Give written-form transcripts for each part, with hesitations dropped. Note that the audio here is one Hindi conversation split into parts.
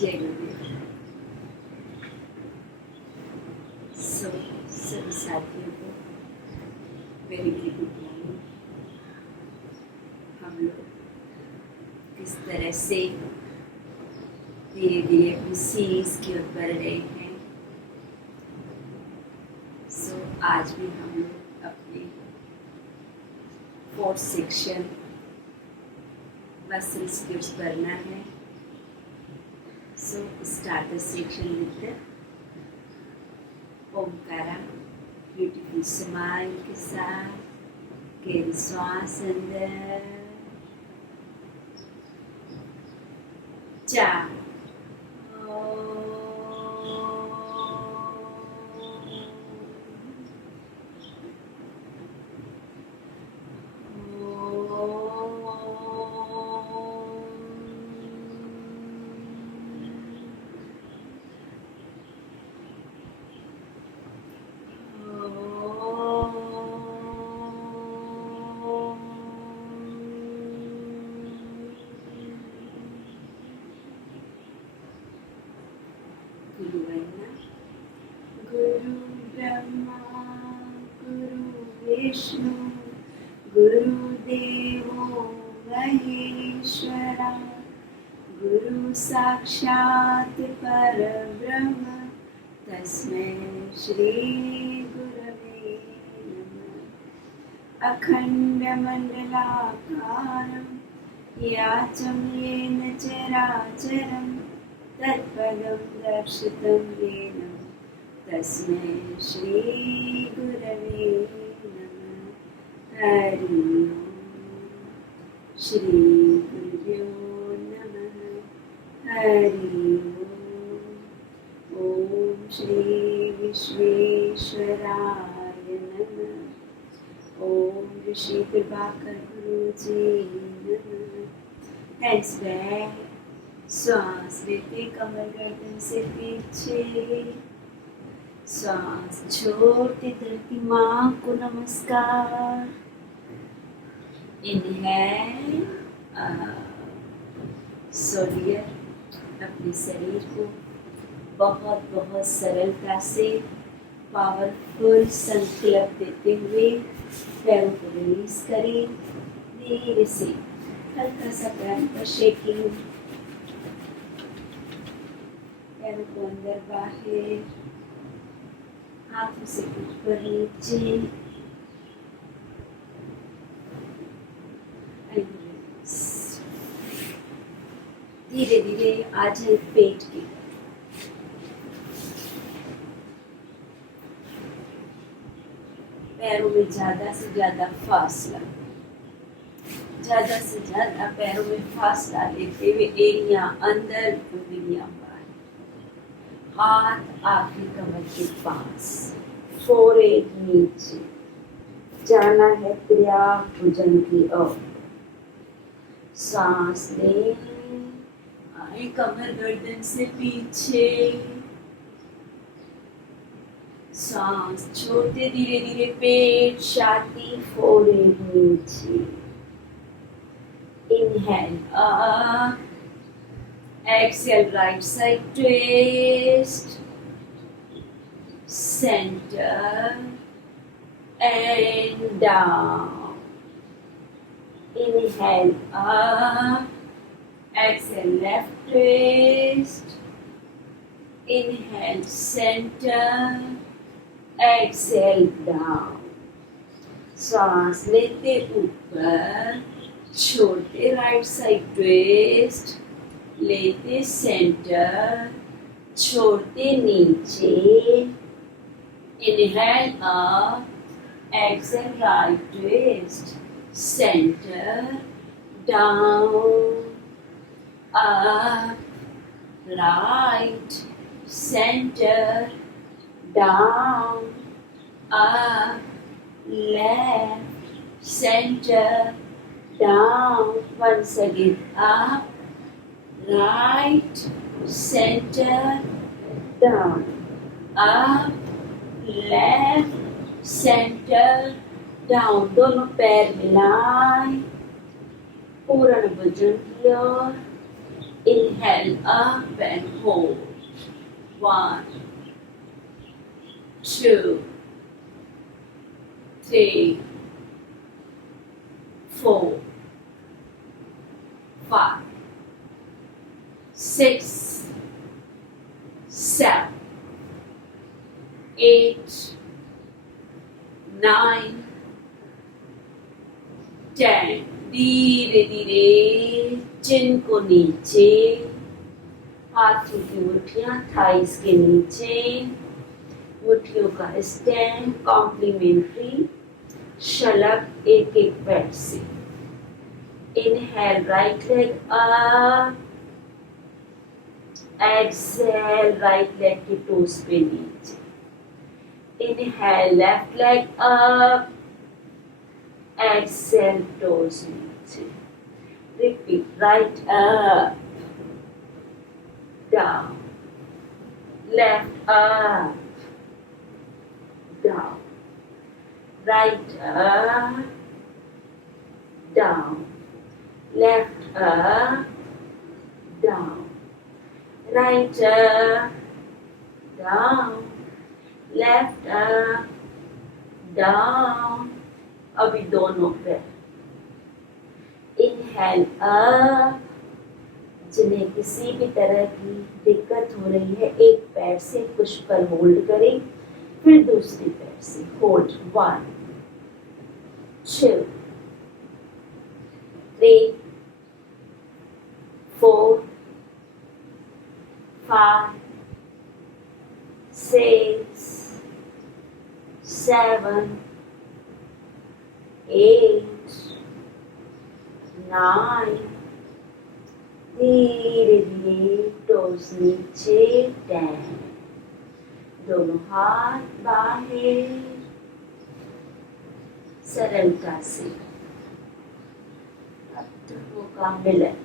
जय गुरुदेव। सभी साथियों को वेरी वेरी गुड मॉर्निंग। हम लोग किस तरह से धीरे धीरे अपनी सीरीज की ओर बढ़ रहे हैं। आज भी हम लोग अपने फोर्थ सेक्शन मसल्स की ओर बढ़ना है। Start the section with the Omkara. Beautiful smile के साथ गहरी श्वास अंदर, 4 गुरु ब्रह्मा गुरु विष्णु गुरुदेवो महेश्वरा, गुरु साक्षात् परब्रह्म तस्मै श्री गुरवे नमः। अखण्डमण्डलाकारं व्याप्तं येन चराचरं तत्पदं दर्शितं येन तस्मै श्री गुरवे नमः। हरि ओम। श्री गुरुभ्यो नमः। हरि ओम। ओम श्री विश्वेश्वराय नमः। ओम ऋषि कृपाकर गुरुजी नमः। हैंड्स बैक, श्वास लेते कमर गर्दन से पीछे, श्वास छोड़ते धरती माँ को नमस्कार। इनहेल, सोलियर अपने शरीर को बहुत बहुत सरलता से पावरफुल संकल्प देते हुए पैरों को रिलीज करें। धीरे से हल्का सा पैर पर शेकिंग, पैरों को अंदर बाहर, हाथों से ऊपर नीचे। धीरे धीरे आ जाए पेट की, पैरों में ज्यादा से ज्यादा फासला, ज्यादा से ज्यादा पैरों में फासला लेते हुए एरिया अंदर, उंगलियां बाहर, हाथ आखिरी कमर के पास, फोरहेड नीचे, जाना है क्रिया भुजंग की ओर। सांस लें, आए कमर गर्दन से पीछे, सांस छोड़ते धीरे धीरे पेट, छाती, फोरहेड नीचे। Inhale up, exhale right side twist, center and down. Inhale up, exhale left twist. Inhale center, exhale down. सांस लेते ऊपर, छोड़ते राइट साइड ट्विस्ट, लेते सेंटर, छोड़ते नीचे। Inhale up, exhale right twist, center, down, up, right, center, down, up, left, center, down. Once again, up, right, center, down, up, left, centre, down. दोनों पैर मिलाएं, पूर्ण भुजंग की ओर। Inhale up and hold. 1, 2, 3, 4, 5, 6, 7, 8, 9, 10. धीरे धीरे चिन को नीचे, हाथों की मुट्ठियां थाइस के नीचे, मुट्ठियों का स्टैंड कॉम्प्लीमेंट्री, शलक एक एक पैर से. Inhale, right leg up. Exhale, right leg के toes पे नीचे. Inhale, left leg up. Exhale, toes नीचे. Repeat, right up, down, left up, down, right up, down, left up, down, right up, down, left up, down. अभी दोनों पैर. Inhale up. जिन्हें किसी भी तरह की दिक्कत हो रही है, एक पैर से कुछ पर होल्ड करें, फिर दूसरे पैर से होल्ड. 1, 2, 3, 4, 5, 6, 7, 8, 9. धीरे धीरे टोस नीचे. 10. दोनों हाथ बाहर, सरलता से. हाथों का मिलन,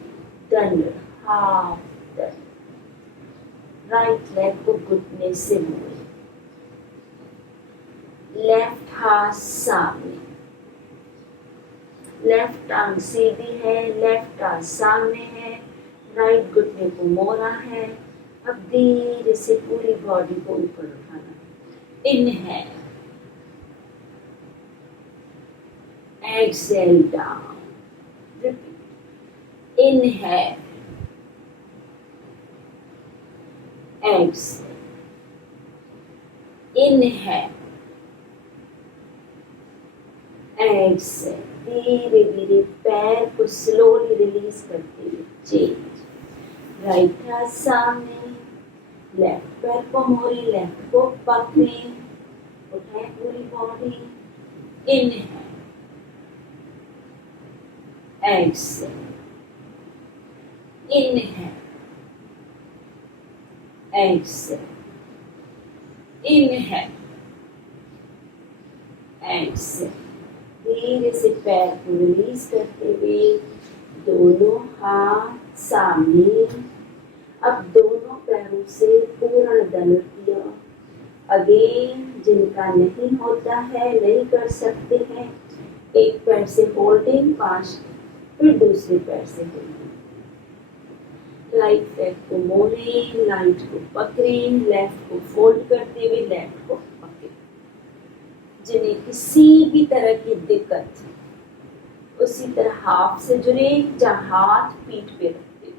दंड, हाफ दंड. राइट लेग को घुटने से मोड़े. लेफ्ट हाथ सामने, लेफ्ट टांग सीधी है, लेफ्ट हाथ सामने है, राइट घुटने को मोड़ा है. अब धीरे से पूरी बॉडी को ऊपर उठाना है. Inhale, exhale down. Repeat. Inhale, exhale, inhale, exhale. धीरे धीरे पैर को स्लोली रिलीज करते हुए चेंज. राइट हाथ सामने, लेफ्ट पैर को मोड़े, लेफ्ट को पकड़े, उठाए पूरी body. Inhale, exhale, inhale, exhale, inhale, exhale. धीरे से पैर को रिलीज करते हुए दोनों हाथ सामने. अब दोनों पैरों से पूर्ण दंड किया. अगेन जिनका नहीं होता है, नहीं कर सकते हैं, एक पैर से होल्डिंग 5, फिर दूसरे पैर से होल्डिंग. राइट लेग को मोड़े, राइट को पकड़े, लेफ्ट को फोल्ड करते हुए लेफ्ट को पकड़े. जिन्हें किसी भी तरह की दिक्कत है, उसी तरह हाथ से जुड़े, जहाँ हाथ पीठ पे रखते हुए.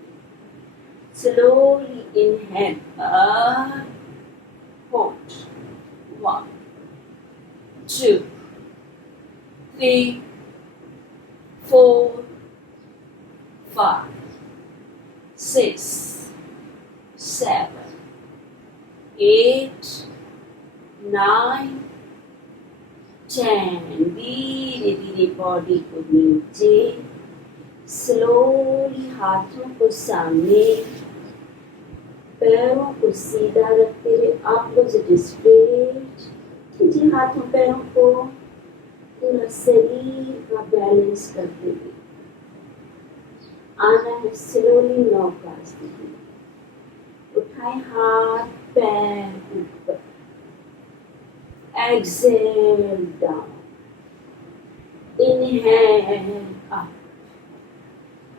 Slowly inhale up, hold. 1, 2, 3, 4, 5, 6, 7, 8, 9, 10. धीरे धीरे बॉडी को नीचे, स्लोली हाथों को सामने, पैरों को सीधा रखते हुए ऑपोजिट स्ट्रेट. जी हाथों पैरों को पूरा शरीर का बैलेंस करते हुए आना है. स्लोली नौका उठाए, हाथ पैर ऊपर. Exhale down. Inhale up.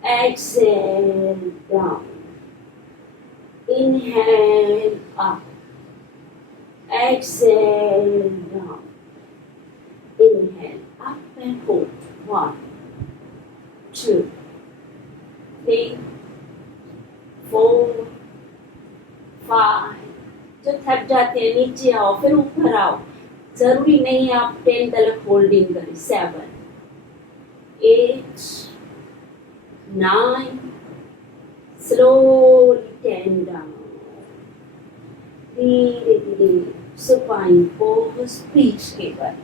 Exhale down. Inhale up. Exhale down. Inhale up and hold. 1, 2, 3, 4, 5. जो थक जाते हैं नीचे आओ, फिर ऊपर आओ. जरूरी नहीं आप 10 तक होल्डिंग करें. 7, 8, 9, slowly 10 down. धीरे धीरे सुपाइन पोज पीठ के बल.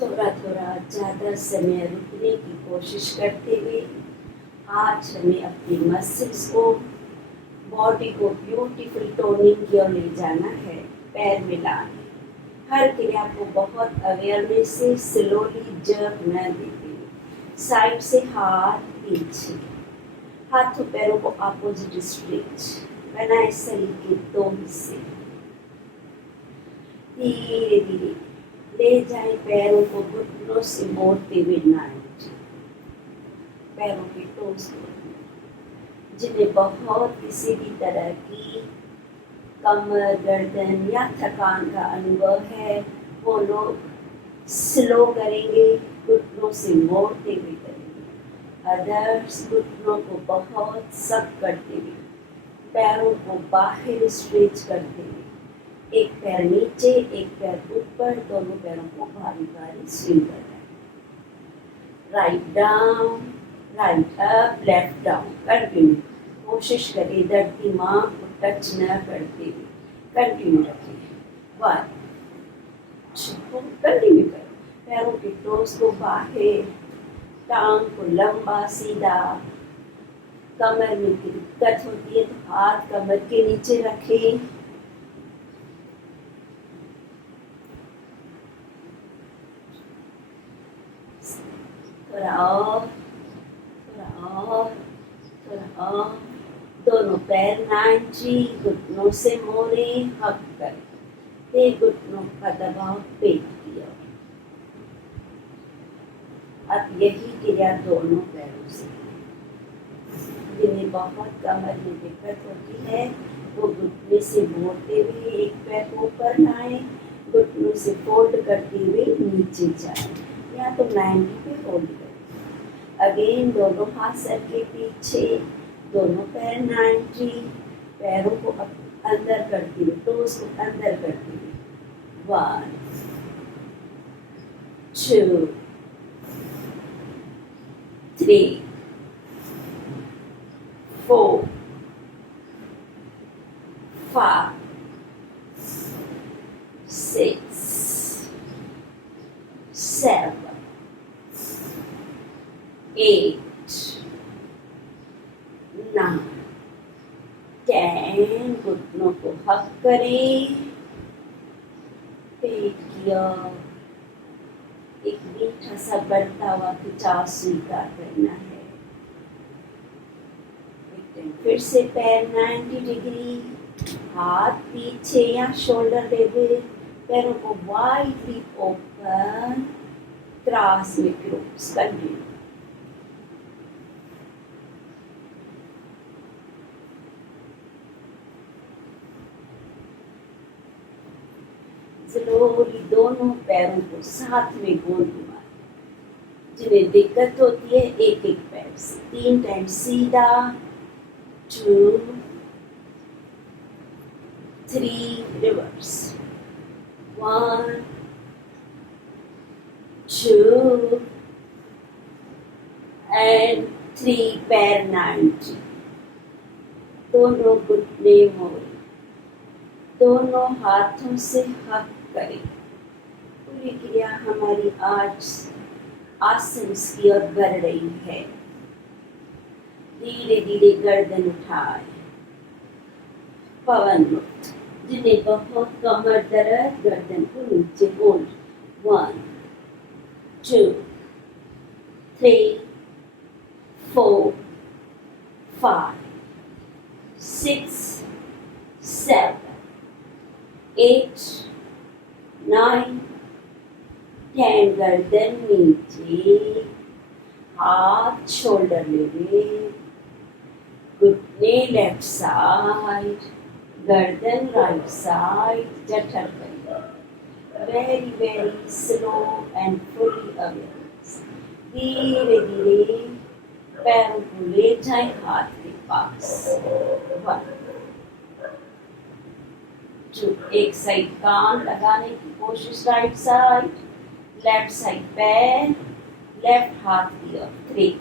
थोड़ा थोड़ा ज्यादा समय रुकने की कोशिश करते हुए आज हमें अपनी मसल्स को, बॉडी को ब्यूटीफुल टोनिंग की ओर ले जाना है. पैर मिलाने. हर क्रिया को बहुत अवेयरनेस से स्लोली जर्क न देते हुए साइड से हाथ पीछे, हाथों पैरों को अपोजिट स्ट्रेच बनाए. शरीर के 2 हिस्से धीरे धीरे ले जाए. पैरों को घुटनों से मोड़ते हुए नाइट. पैरों के टोस को, जिन्हें बहुत किसी भी तरह की कमर, गर्दन या थकान का अनुभव है, वो लोग स्लो करेंगे, घुटनों से मोड़ते हुए करेंगे. अदर्स घुटनों को बहुत सख्त करते हुए, पैरों को बाहर स्ट्रेच करते हुए, एक पैर नीचे एक पैर ऊपर, दोनों पैरों को भारी भारी स्विंग करना है. Write down, right up, left down. Continue. कोशिश करिए दिमाग को टच न करते हुए. कंटिन्यू रखिए. 1, 2, कंटिन्यू करो. पैरों के टोस को बाहर, टांग को लंबा सीधा. कमर में दिक्कत होती है तो हाथ कमर के नीचे रखें. थोड़ा और, थोड़ा और, थोड़ा और. दोनों पैर 90 घुटनों से मोड़े, हक करें. घुटनों का दबाव पेट की ओर. अब यही क्रिया दोनों पैरों से. जिन्हें बहुत कमर में दिक्कत होती है वो घुटने से मोड़ते हुए एक पैर को ऊपर लाएं, घुटनों से फोल्ड करते हुए नीचे जाएं, या तो 90 पे होल्ड करें. अगेन दोनों हाथ सर के पीछे, दोनों पैर 90, पैरों को अंदर करती हुए, टोस को अंदर करती हुए. 1, 2, 3, 4, 5, 6, 7, 8, 9, 10. घुटनों को हक करें. पेट की ओर एक मीठा सा बढ़ता हुआ खिंचाव स्वीकार करना है. फिर से पैर 90 डिग्री, हाथ पीछे या शोल्डर लेवल. पैरों को वाइडली ओपन, क्रॉस में क्लोज. कंटिन्यू. स्लोली दोनों पैरों को साथ में गोल घुमाएं. जिन्हें दिक्कत होती है एक एक पैर से 3 टाइम सीधा. 2, 3, रिवर्स. 1, 2 and 3. पैर 90. दोनों घुटने मोड़े, दोनों हाथों से हक करें. पूरी क्रिया हमारी आज आसन की ओर बढ़ रही है. धीरे धीरे गर्दन उठाए. पवन मुक्त. जिन्हें बहुत कमर दर्द, गर्दन को नीचे होल्ड. 1, 2, 3, 4, 5, 6, 7, 8, 9, 10. गर्दन नीचे. हाथ शोल्डर लेंगे, घुटने लेफ्ट साइड, गर्दन राइट साइड, जठर करिए। Very very slow and fully awareness. धीरे धीरे पैरों को ले जाए हाथ के पास। 1 2, एक साइड कान लगाने की कोशिश, राइट साइड, लेफ्ट साइड पैर, लेफ्ट हाथ की ओर। 3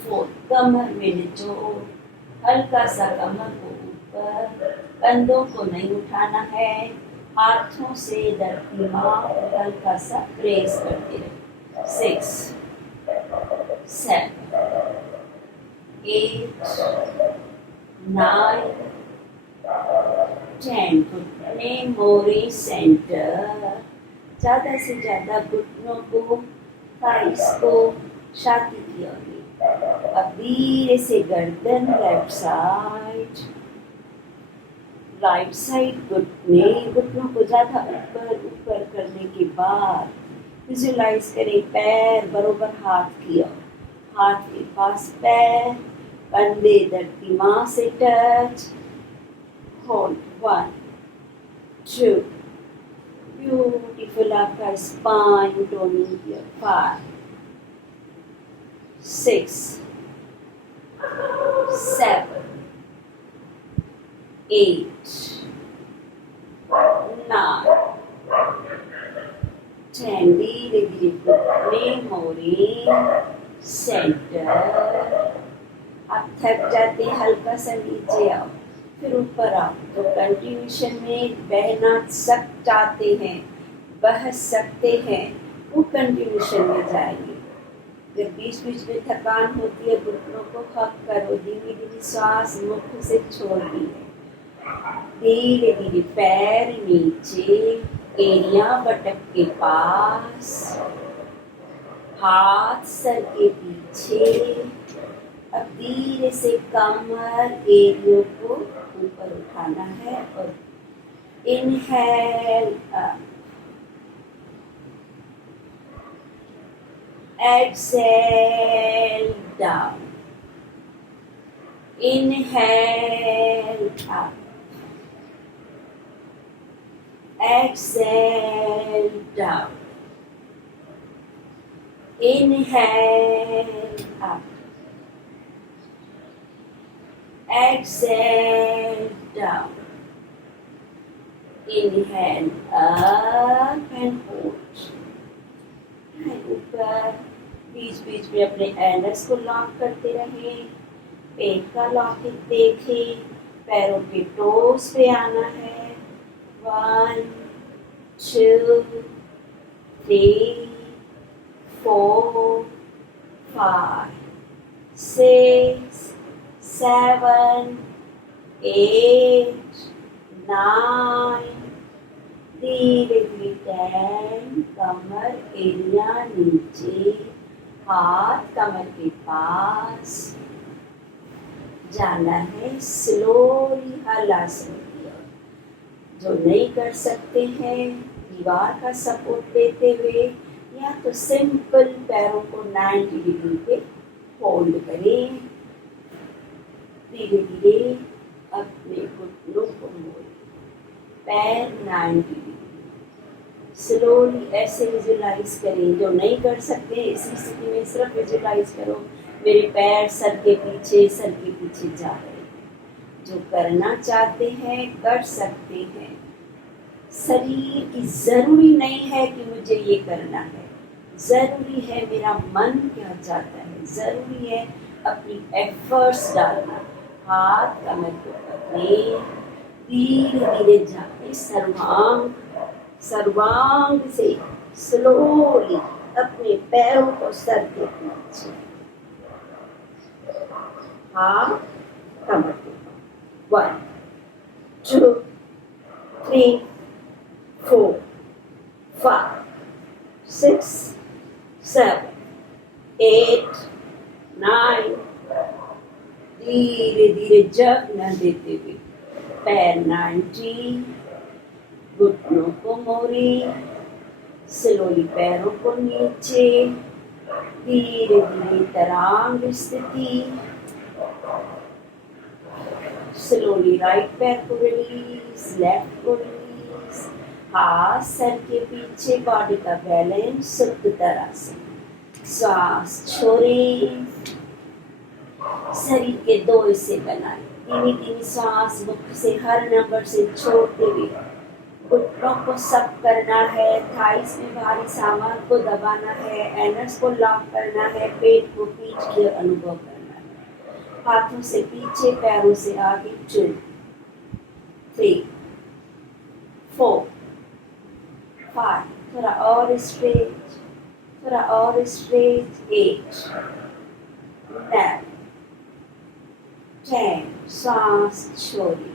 4, कमर में निचोड़, हल्का सा कमर को ऊपर, कंधों को नहीं उठाना है, हाथों से धरती माँ को हल्का सा प्रेस करते रहे। 6 7 8 9 10, घुटने मोरे सेंटर, ज्यादा से ज्यादा घुटनों को, थाइस को छाती की ओर। अब धीरे से गर्दन लेफ्ट साइड, राइट साइड, घुटनों को ज्यादा ऊपर ऊपर करने के बाद विजुलाइज करें पैर बरोबर हाथ की ओर, हाथ के पास पैर, कंधे धरती माँ से टच। होल्ड 1 2, ब्यूटीफुल आपका स्पाइन टोनिंग हियर। 5 6 7 8 9 10, धीरे धीरे घुटने मोड़े सेंटर। आप थक जाते हैं, हल्का सा नीचे आओ, फिर ऊपर आओ। तो कंटिन्यूशन में बहना चाहते हैं, बह सकते हैं, वो कंटिन्यूशन में जाएंगे। अगर बीच बीच में थकान होती है, घुटनों को हक करो, धीमी धीमी सांस मुख से छोड़नी है। धीरे धीरे पैर नीचे, एरिया बटक के पास, हाथ सर के पीछे। अब धीरे से कमर एरियो को ऊपर उठाना है और inhale up, exhale down, inhale up, exhale down, inhale up, exhale down, inhale up and hold। ऊपर बीच बीच में अपने एनस को लॉक करते रहे, पेट का लॉकिंग देखें, पैरों के टोस पे आना है। 1 2 3 4 5 6 7 8 9, धीरे धीरे 10, कमर एरिया नीचे, हाथ कमर के पास जाना है। स्लोली हलासन की ओर। जो नहीं कर सकते हैं, दीवार का सपोर्ट लेते हुए या तो सिंपल पैरों को 90 डिग्री पे होल्ड करें। धीरे धीरे अपने घुटनों को मोड़ें, पैर 90 डिग्री। स्लोली ऐसे विजुलाइज करें। जो नहीं कर सकते, इसी स्थिति में सिर्फ विजुलाइज करो, मेरे पैर सर के पीछे जा रहे हैं। जो करना चाहते हैं कर सकते हैं। शरीर की जरूरी नहीं है कि मुझे ये करना है, जरूरी है मेरा मन क्या चाहता है, जरूरी है अपनी एफर्ट्स डालना। हाथ कमर को पकड़े, धीरे धीरे जाके सर्वांग से स्लोली अपने पैरों को सर के पीछे, हाथ कमर के पास। 1 2 3 4 5 6 7 8 9, धीरे धीरे जग न देते हुए पैर 90, घुटनों को मोड़े, स्लोली पैरों को नीचे, धीरे धीरे तरांग स्थिति। स्लोली राइट पैर को रिलीज, लेफ्ट को रिलीज, हाथ सर के पीछे, बॉडी का बैलेंस सुप्त तरह से। श्वास छोड़ें, शरीर के दो हिस्से बनाएं। धीमी धीमी श्वास मुख से हर नंबर से छोड़ते हुए घुटनों को सब करना है, थाइस में भारी सामान को दबाना है, एनर्स को लॉक करना है, पेट को पीठ के अनुभव करना है। हाथों से पीछे, पैरों से आगे। 2 3 4 5, थोड़ा और स्ट्रेच, थोड़ा और स्ट्रेच। 8 9 10, सांस छोड़िए,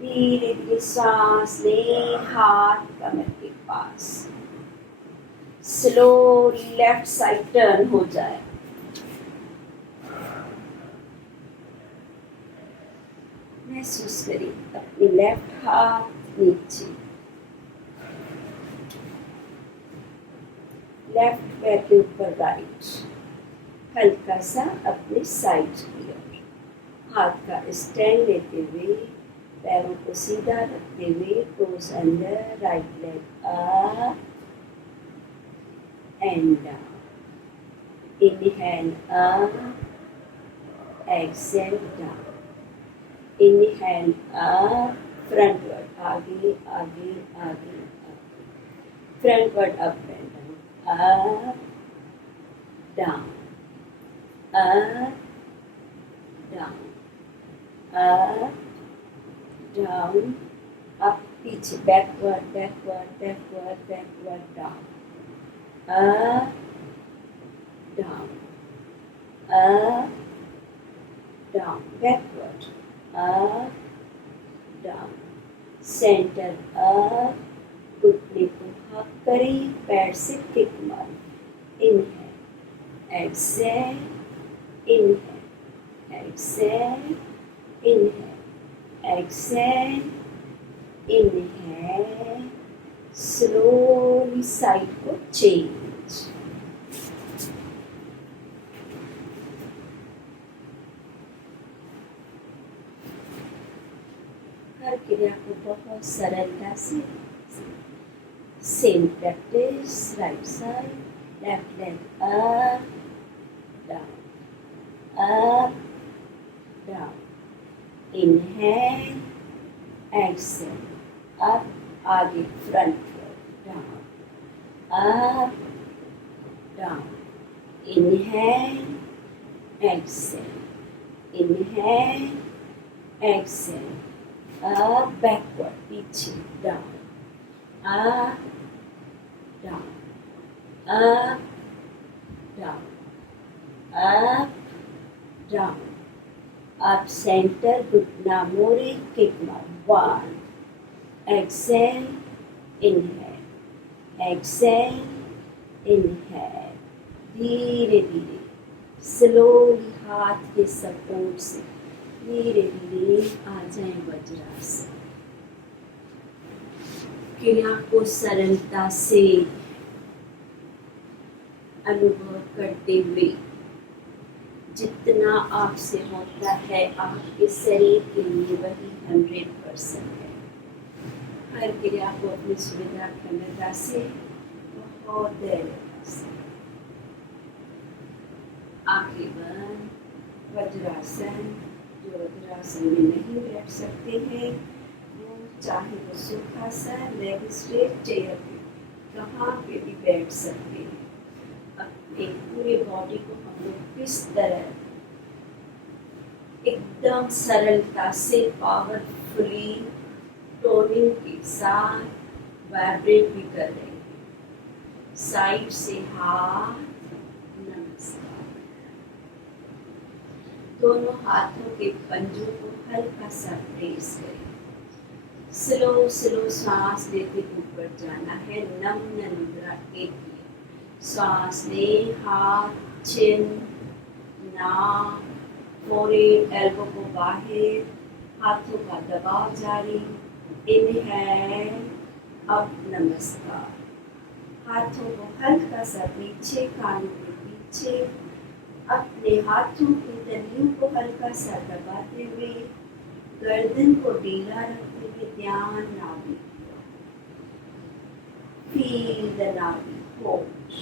धीरे धीरे सांस लें, हाथ कमर के पास। स्लोली लेफ्ट साइड टर्न हो जाए। महसूस करिए अपनी लेफ्ट हाथ नीचे, लेफ्ट पैर के ऊपर राइट, हल्का सा अपने साइड की ओर। हाथ का स्टैंड लेते हुए, पैरों को सीधा रखते हुए, टोस अंदर, right leg up and down. Inhale up, exhale down. Inhale up, frontward, आगे आगे आगे आगे, frontward up and down, up down, up down, up down, up पीछे, backward backward backward backward, down, up down, up down, backward, up down, centre up. घुटने को हक करें, पैर से किक मारें। Inhale, exhale, inhale, exhale, inhale, exhale, inhale. Slowly side को चेंज। हर क्रिया को बहुत सरलता से, same practice, right side, left leg up down, up down, inhale, exhale, up, आगे front down, up down, inhale, exhale, inhale, exhale, up, backward, पीछे, down, up down, up down, up down, up centre, घुटना मोड़े, किक मार। 1, एक्सेल, इनहेल, एक्सेल, इनहेल। धीरे धीरे स्लोली हाथ के सपोर्ट से धीरे धीरे आ जाए वज्रासन। क्रिया को सरलता से अनुभव करते हुए जितना आपसे होता है आपके शरीर के लिए वही 100% है। हर क्रिया को अपनी सुविधा के अनुसार से बहुत धैर्य से आंखें बंद। वज्रासन, जो वज्रासन में नहीं बैठ सकते हैं वो चाहे वो सुखासन, लेग स्ट्रेट, चेयर पे कहाँ पे भी बैठ सकते हैं। अपने पूरे बॉडी को हम लोग किस तरह एकदम सरलता से पावरफुली टोनिंग के साथ वाइब्रेट भी कर रहे हैं। साइड से हाथ, नमस्कार। दोनों हाथों के पंजों को हल्का सा प्रेस करें। स्लो स्लो सांस लेते ऊपर जाना है। नम्र मुद्रा एक ही। सांस ले, हाथ, चिन, नाक, फोrehead, एल्बो को बाहर, हाथों का दबाव जारी। इनहेल, अब नमस्कार। हाथों को हल्का सा पीछे, कानों के पीछे। अपने हाथों की तलियों को हल्का सा दबाते हुए गर्दन को ढीला रखते हुए ध्यान नाभि। फील द नाभि होल्ड।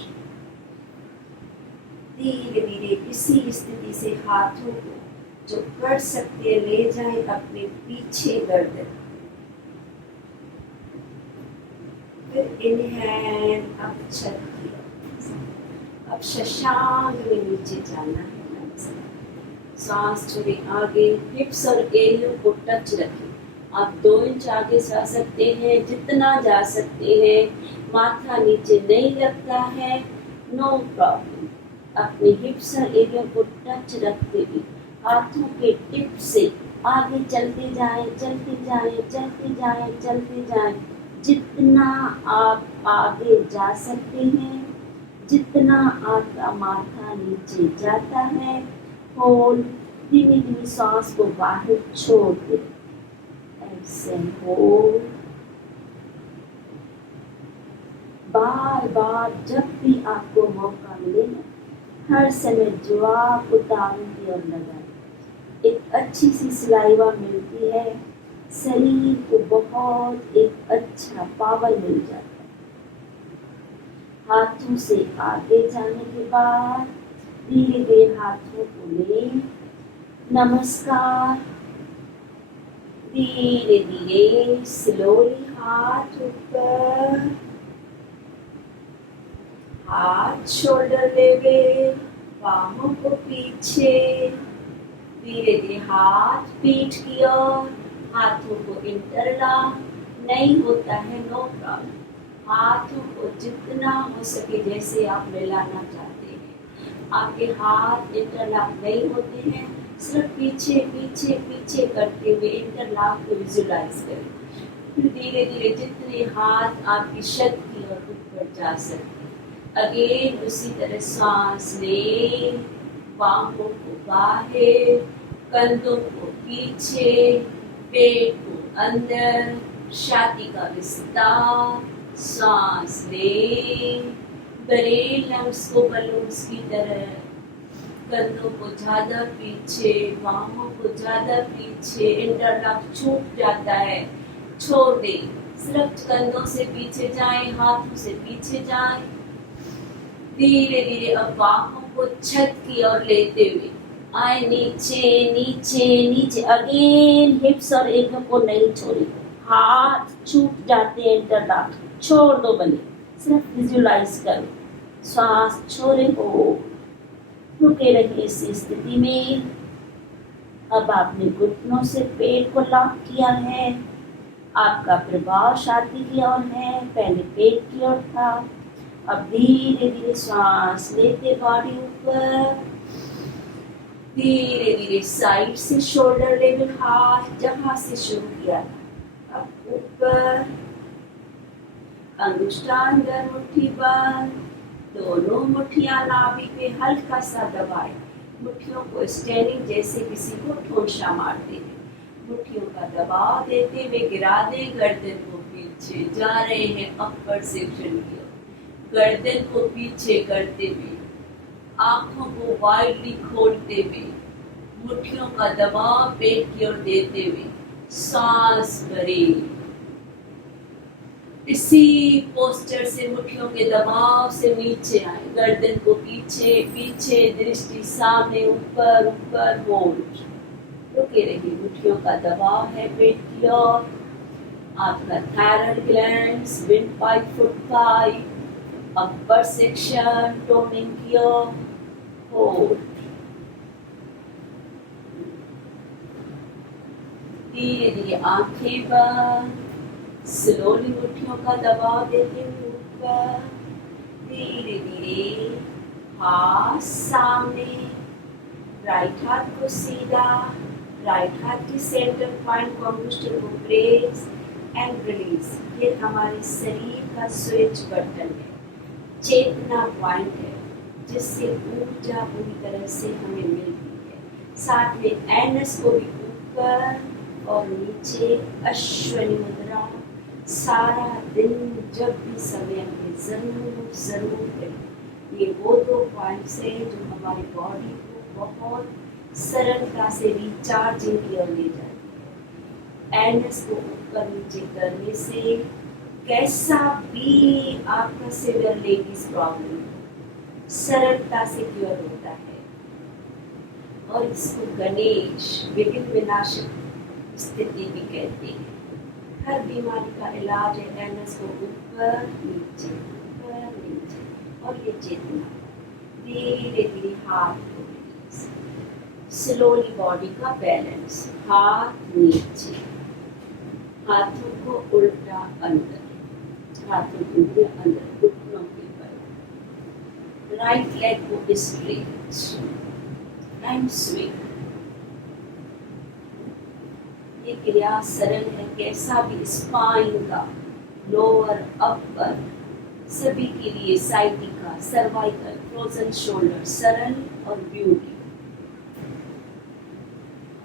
धीरे धीरे इसी स्थिति से हाथों को जो कर सकते हैं ले जाएं अपने पीछे गर्दन। फिर इनहेल अब छत की ओर। अब शशांक में नीचे जाना है। सांस छोड़े आगे, हिप्स और एरियो को टच रखें। आप 2 इंच आगे जा सकते हैं, जितना जा सकते हैं। माथा नीचे नहीं लगता है, नो प्रॉब्लम। अपने हिप्स और एरियो को टच रखते हुए हाथों के टिप से आगे चलते जाएं, चलते जाएं, चलते जाएं, चलते जाएं। जितना आप आगे जा सकते हैं, जितना आपका माथा नीचे जाता है, होल्ड। धीमी धीमी सांस को बाहर छोड़ दे। ऐसे होल्ड। बार बार जब भी आपको मौका मिले ना, हर समय जो आप उतारों की ओर लगाए। एक अच्छी सी सलाइवा मिलती है, शरीर को बहुत एक अच्छा पावर मिल जाता है। हाथों से आगे जाने के बाद धीरे धीरे हाथों को ले, नमस्कार। धीरे धीरे स्लोली हाथ ऊपर, हाथ शोल्डर लेवल, बाहों को पीछे। धीरे धीरे हाथ पीठ की ओर, हाथों को इंटरलॉक नहीं होता है, नो प्रॉब्लम। हाथों को जितना हो सके जैसे आप मिलाना चाहते हैं। आपके हाथ इंटरलॉक नहीं होते हैं, सिर्फ पीछे पीछे पीछे करते हुए इंटरलॉक को विजुलाइज करें। फिर धीरे धीरे जितने हाथ आपकी शत की ओर ऊपर जा सकते, अगेन उसी तरह सांस ले, बाहों को बाहर, कंधों को पीछे, पेट को अंदर, छाती का विस्तार। सांस ले, बड़े लंग्स को बलून्स की तरह, कंधों को ज्यादा पीछे, बाहों को ज्यादा पीछे। इंटरलॉक छूट जाता है, छोड़ दे। सिर्फ कंधों से पीछे जाएं, हाथों से पीछे जाएं। धीरे धीरे अब बाहों को छत की ओर लेते हुए आए, नीचे नीचे नीचे। अगेन हिप्स और एल्बो को नहीं छोड़े, हाथ छूट जाते हैं, इंटरलॉक छोड़ दो बने। सिर्फ विजुलाइज करो, सांस छोड़े हो, रुके रहिए इसी स्थिति में। अब आपने घुटनों से पेट को लॉक किया है, आपका प्रभाव छाती की ओर है, पहले पेट की ओर था। अब धीरे धीरे सांस लेते बॉडी ऊपर, धीरे धीरे साइड से शोल्डर लेवल, हाथ जहां से शुरू किया था अब ऊपर, अंगुष्ठांगर मुट्ठी बंद, दोनों मुट्ठियां नाभि पे हल्का सा दबाए। मुट्ठियों को स्टैंडिंग जैसे किसी को ठोंसा मारते हैं। मुट्ठियों का दबाव देते हुए गिरा दे, गर्दन को पीछे जा रहे हैं अपर सेक्शन की ओर। गर्दन को पीछे करते हुए, आंखों को वाइडली खोलते हुए, मुट्ठियों का दबाव पेट की ओर देते हुए सांस भरें। इसी पोस्टर से मुट्ठियों के दबाव से नीचे आए, गर्दन को पीछे पीछे, दृष्टि सामने, ऊपर ऊपर, होल्ड। रुके रहिए, मुट्ठियों का दबाव है पेट की ओर। आपका थायराइड ग्लैंड्स, विंडपाइप, फुटपाइप, अपर सेक्शन टोनिंग की ओर, होल्ड। धीरे धीरे आंखें बंद, स्लोली मुट्ठियों का दबाव देते हुए ऊपर, धीरे धीरे हाथ सामने, राइट हाथ को सीधा, राइट हाथ की सेंटर पॉइंट को अंगुष्ठ को ब्रेस एंड रिलीज। ये हमारे शरीर का स्विच बटन है, चेतना पॉइंट है, जिससे ऊर्जा पूरी तरह से हमें मिलती है। साथ में एनस को भी ऊपर और नीचे, अश्वनी मुद्रा। सारा दिन जब भी समय हमें जरूर जरूर करें, ये वो 2 पॉइंट्स है जो हमारी बॉडी को बहुत सरलता से रिचार्जिंग की ओर ले जाती है। एनएस को ऊपर नीचे करने से कैसा भी आपका सिवियर लेडीज प्रॉब्लम सरलता से क्योर होता है। और इसको गणेश विघ्न विनाशक स्थिति भी कहते हैं। हर बीमारी का इलाज है एनएस को ऊपर नीचे और ये चेतना धीरे धीरे हाथ को स्लोली बॉडी का बैलेंस, हाथ नीचे, हाथों को उल्टा अंदर, हाथों को उल्टे अंदर, घुटनों के बल, राइट लेग को स्ट्रेट एंड स्विंग। ये क्रिया सरल है, कैसा भी स्पाइन का, लोअर अपर सभी के लिए, साइटिका, सर्वाइकल, फ्रोजन शोल्डर सरल और ब्यूटी।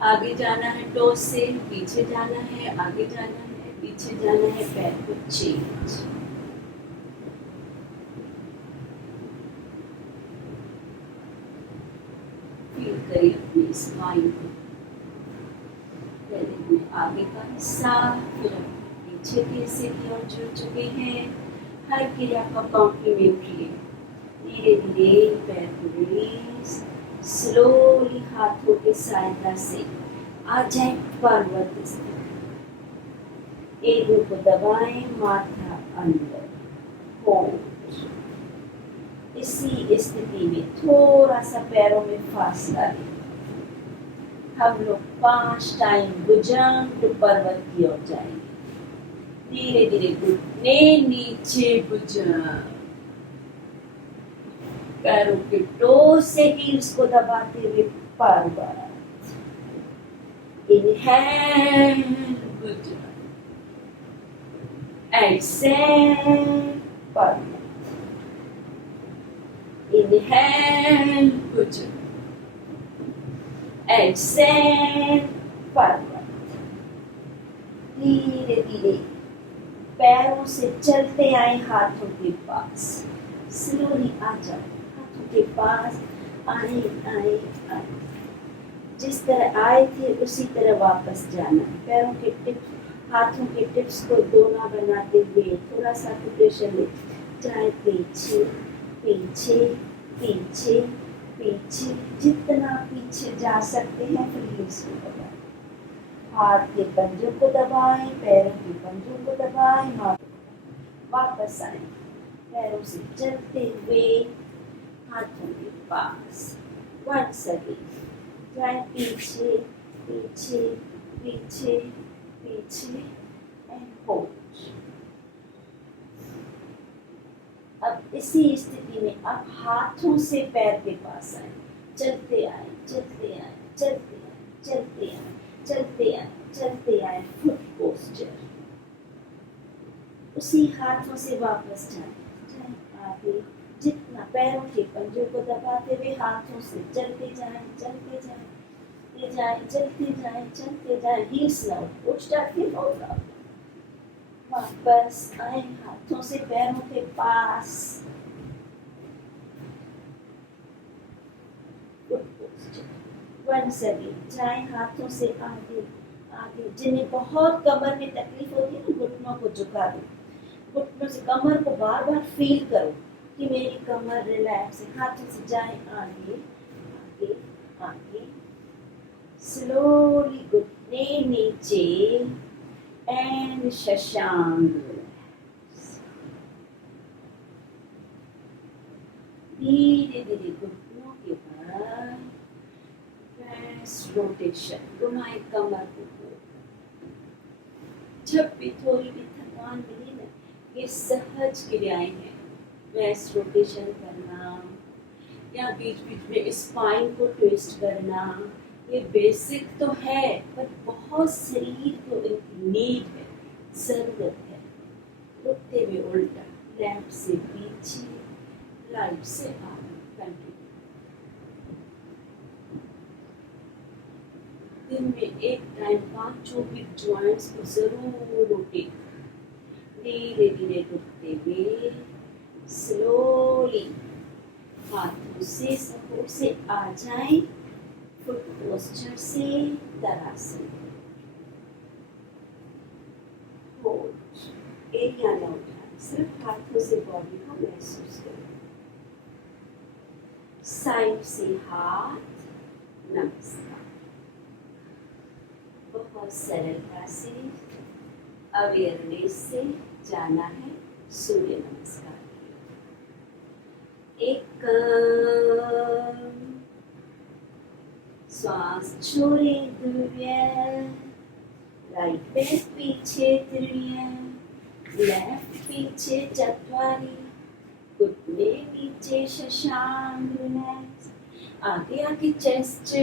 आगे जाना है टोस से, पीछे जाना है, आगे जाना है, पीछे जाना है, पैर को चेंज। फील करिए अपनी स्पाइन को। पहले में आगे का हिस्सा, फिर पीछे के हिस्से की ओर जुड़ चुके हैं। हर क्रिया का कॉम्प्लीमेंट्री है। धीरे धीरे पैर को रिलीज, स्लोली हाथों की सहायता से आ जाए पर्वत स्थिति। एगो को दबाएं, माथा अंदर, होल्ड। इसी स्थिति में थोड़ा सा पैरों में फासला लें। हम लोग 5 टाइम भुजंग पर्वत की ओर जाएंगे। धीरे धीरे घुटने नीचे, भुजंग, पैरों के टो से हील्स को दबाते हुए पर्वत। इनहेल, भुजंग, एक्सेल, पर्वत। इनहेल, भुजंग, एक्सेल, पर्वत। धीरे धीरे पैरों से चलते आए हाथों के पास, स्लोली आ जाओ हाथों के पास, आए आए आए। जिस तरह आए थे उसी तरह वापस जाना। पैरों के टिप्स, हाथों के टिप्स को दोना बनाते हुए थोड़ा सा प्रेशर ले जाए, पीछे पीछे पीछे पीछे, जितना पीछे जा सकते हैं फिर हील्स को दबाएं। हाथ के पंजों को दबाएं, पैरों के पंजों को दबाएं, वापस आए। पैरों से चलते हुए हाथों के पास, वंस अगेन जाए, पीछे पीछे पीछे पीछे एंड होल्ड। अब इसी स्थिति में आप हाथों से पैर के पास आए, चलते आए चलते आए चलते आए चलते आए चलते आए चलते आए, फुट पोस्चर। उसी हाथों से वापस जाए आगे, जितना पैरों के पंजों को दबाते हुए हाथों से चलते जाए चलते जाए चलते जाए चलते जाए। हील्स ना उठा, फिर होगा। वापस आए हाथों से पैरों के पास, वंस अगेन जाए हाथों से आगे आगे। जिन्हें बहुत कमर में तकलीफ होती है ना, घुटनों को झुका दो, घुटनों से कमर को बार बार फील करो कि मेरी कमर रिलैक्स है। हाथों से जाए आगे आगे आगे, स्लोली घुटने नीचे एंड शशांक। धीरे धीरे घुटनों के बाद रोटेशन, घुमाए कमर को। जब भी थोड़ी भी थकान मिली ना, ये सहज क्रियाएं हैं। वेस्ट रोटेशन करना या बीच बीच में स्पाइन को ट्विस्ट करना, ये बेसिक तो है पर बहुत शरीर को इनकी नीड है, जरूरत है। उठते हुए उल्टा, लेफ्ट से पीछे, राइट से आगे, कंटिन्यू। दिन में एक टाइम 5 जॉइंट्स को जरूर रोटेट। धीरे धीरे उठते हुए स्लोली दूसरे सपोर्ट से आ जाए, फुट पोस्चर से तरासन। होल्ड, एरिया ना उठाएं, सिर्फ हाथों से बॉडी को महसूस करें। साइड से हाथ, नमस्कार। बहुत सरलता से अवेयरनेस से जाना है सूर्य नमस्कार की। एक श्वास छोड़े दिव्य, राइट पैर पीछे तिरछे, लेफ्ट पीछे चतवारी, घुटने नीचे शशांक, रिलैक्स। आगे आगे चेस्ट,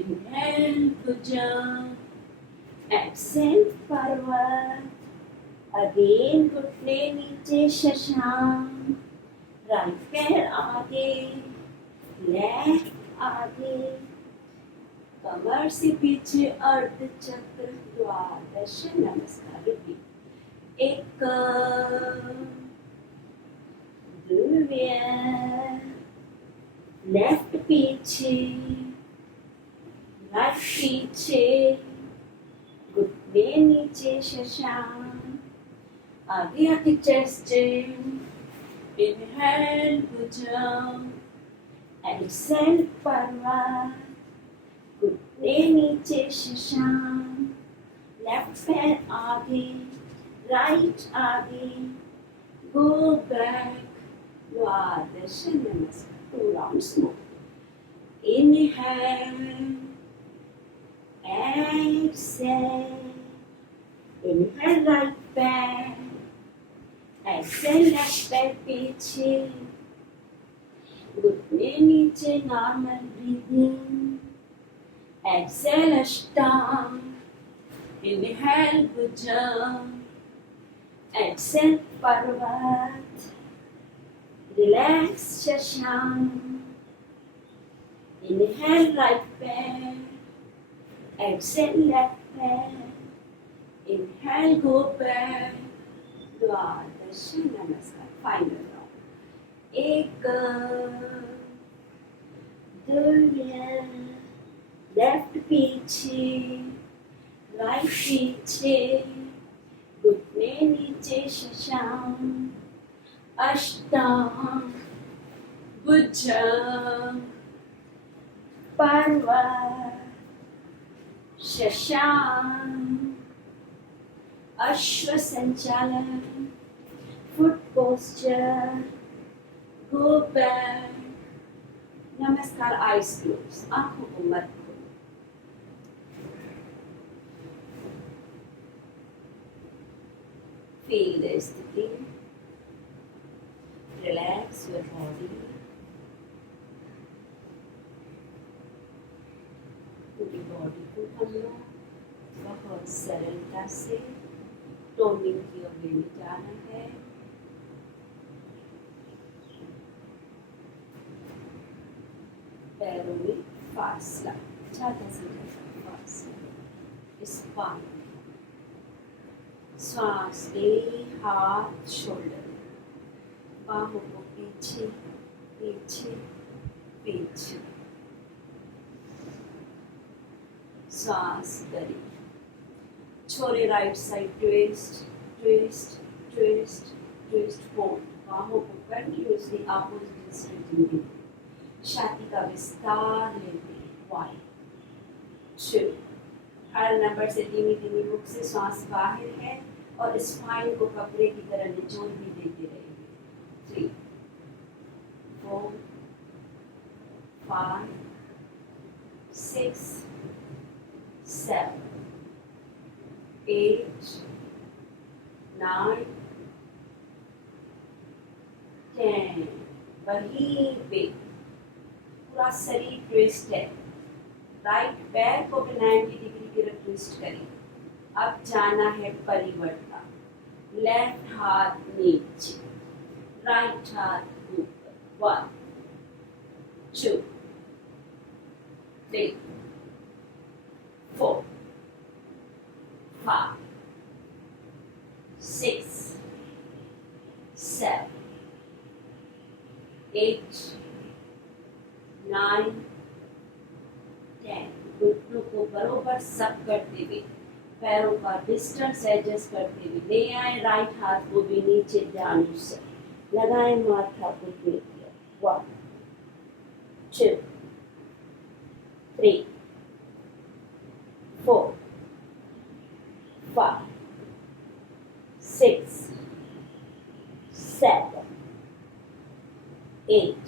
इनहेल भुजा, एक्सेल पर्वत, अगेन घुटने नीचे शशांक, राइट पैर आगे, लेफ्ट आगे, कमर से पीछे अर्ध चक्र, द्वादश नमस्कार। रिपीट। एक दिव्य, लेफ्ट पीछे, राइट पीछे, घुटने नीचे शशांक, आगे आगे चेस्ट, इनहेल भुजंग, एक्सेल पर्वत, घुटने नीचे शशांक, लेफ्ट पैर आगे, राइट आगे, गो बैक, द्वादश नमस्कार। 2 rounds more. Inhale, exhale, inhale right पैर, exhale left पैर पीछे, घुटने नीचे नॉर्मल ब्रीदिंग, exhale अष्टांग, inhale भुजंग, exhale पर्वत, relax शशांक, inhale right पैर, exhale left पैर, inhale go back, द्वादश नमस्कार। Final round. एक दिव्य, लेफ्ट पीछे, राइट पीछे, घुटने नीचे शशांक, अष्टांग, भुजंग, पर्वत, शशांक, अश्व संचालन, फुट पोस्चर, गो बैक, नमस्कार। आइज क्लोज, आंखों को मत खोलो। फील द स्थिति, रिलैक्स योर बॉडी, पूरी बॉडी को हम लोग बहुत सरलता से टोनिंग की ओर लेने जाना है। पैरों में फासला, ज्यादा से ज्यादा फासला। स्पाइन, श्वास ले, हाथ शोल्डर, बाहों को पीछे पीछे पीछे, सांस करें। छोड़े right side, twist twist twist twist, hold. बाहों को कंटिन्यूसली अपोजिट स्ट्रेचिंग देते, छाती का विस्तार लेते हैं। 1 2, हर नंबर से धीमी धीमी मुख से सांस बाहर है और स्पाइन को कपड़े की तरह निचोड़ भी देते रहेंगे। 3 4 5 6 7 8 9 10। वहीं पे पूरा शरीर ट्विस्ट है। राइट पैर को 90 डिग्री की तरफ ट्विस्ट करें। अब जाना है परिवर्तन। लेफ्ट हाथ नीचे, राइट हाथ ऊपर। 1 2 3 4 5 6 7 8 9, 10। घुटनों को बरोबर सब करते हुए, पैरों का डिस्टेंस एडजस्ट करते हुए ले आए, राइट हाथ को भी नीचे ध्यान से लगाए, माथा घुटने की ओर। 1, 2, 3, 4, 5, 6, 7, 8,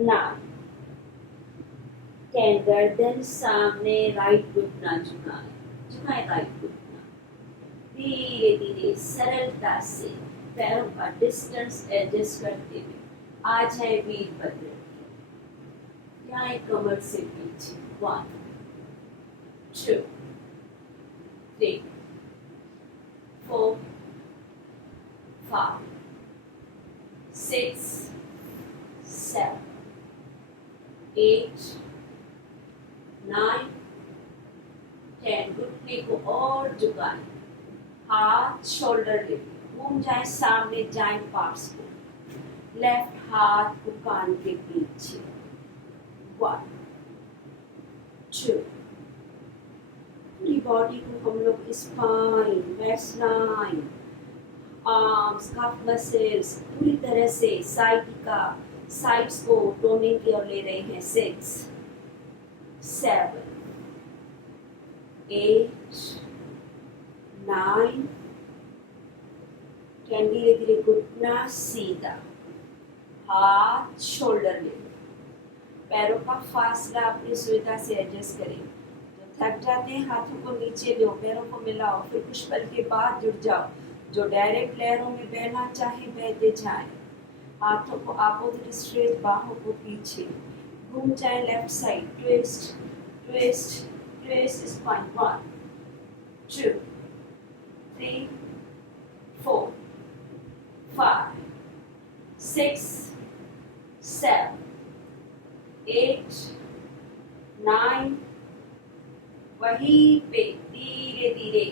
9, 10। गर्दन सामने, राइट घुटना झुकाए, झुकाए राइट घुटना। धीरे धीरे सरलता से पैरों का डिस्टेंस एडजस्ट करते हुए आ जाए वीरभद्र यहाँ एक कमर से पीछे। 1, 2, 3, 4, 5, 6, 7, 8, 9, 10। घुटने को और झुकाएं, हाथ शोल्डर लेके घूम जाए, सामने जाए पार्ट्स को, लेफ्ट हाथ को कान के पीछे। 1, 2। पूरी बॉडी को हम लोग spine, waist line, arms, calf muscles पूरी तरह से साइड्स को टोनिंग की ओर ले रहे हैं। 6, 7, 8, 9, 10। धीरे धीरे घुटना सीधा, हाथ शोल्डर ले, पैरों का फासला अपनी सुविधा से एडजस्ट करें। तो थक जाते हैं हाथों को नीचे लो, पैरों को मिलाओ, फिर कुछ पल के बाद जुड़ जाओ। जो डायरेक्ट लहरों में बहना चाहे बहते जाएं। हाथों को अपोजिट स्ट्रेट, बाहों को पीछे घूम जाए, left side twist twist twist, spine. 1, 2, 3, 4, 5, 6, 7, 8, 9। वहीं पे धीरे धीरे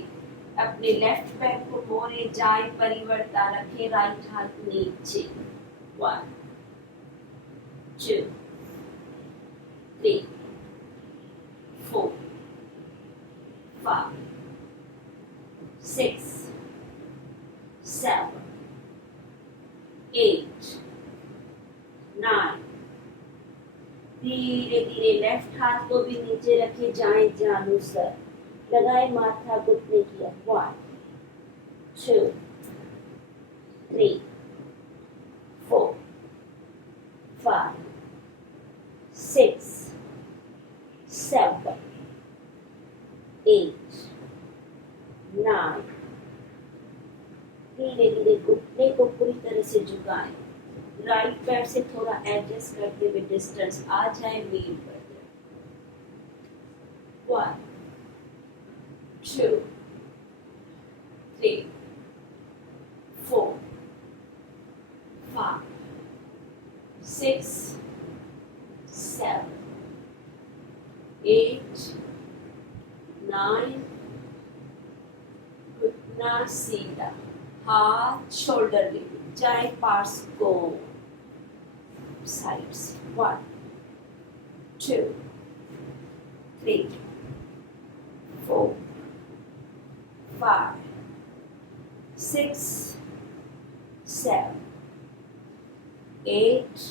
अपने लेफ्ट पैर को मोड़े जाए, परिवर्ता रखें, राइट हाथ नीचे। 1, 2, 3, 4, 5, 6, 7, 8, 9। धीरे धीरे लेफ्ट हाथ को भी नीचे रखे जाए, अनुसार लगाए, माथा घुटने किया। 1, 2, 3, 4, 5, 6, 7, 8, 9। धीरे धीरे घुटने को पूरी तरह से झुकाएं, राइट पैर से थोड़ा एडजस्ट करते हुए डिस्टेंस आ जाए, मील पर। 1, 2, 3, 4, 5, 6, 7, 8, 9। घुटना सीधा, हाथ शोल्डर ले जाए, पार्ट्स को साइड्स। 1, 2, 3, 4, 5, 6, 7, 8,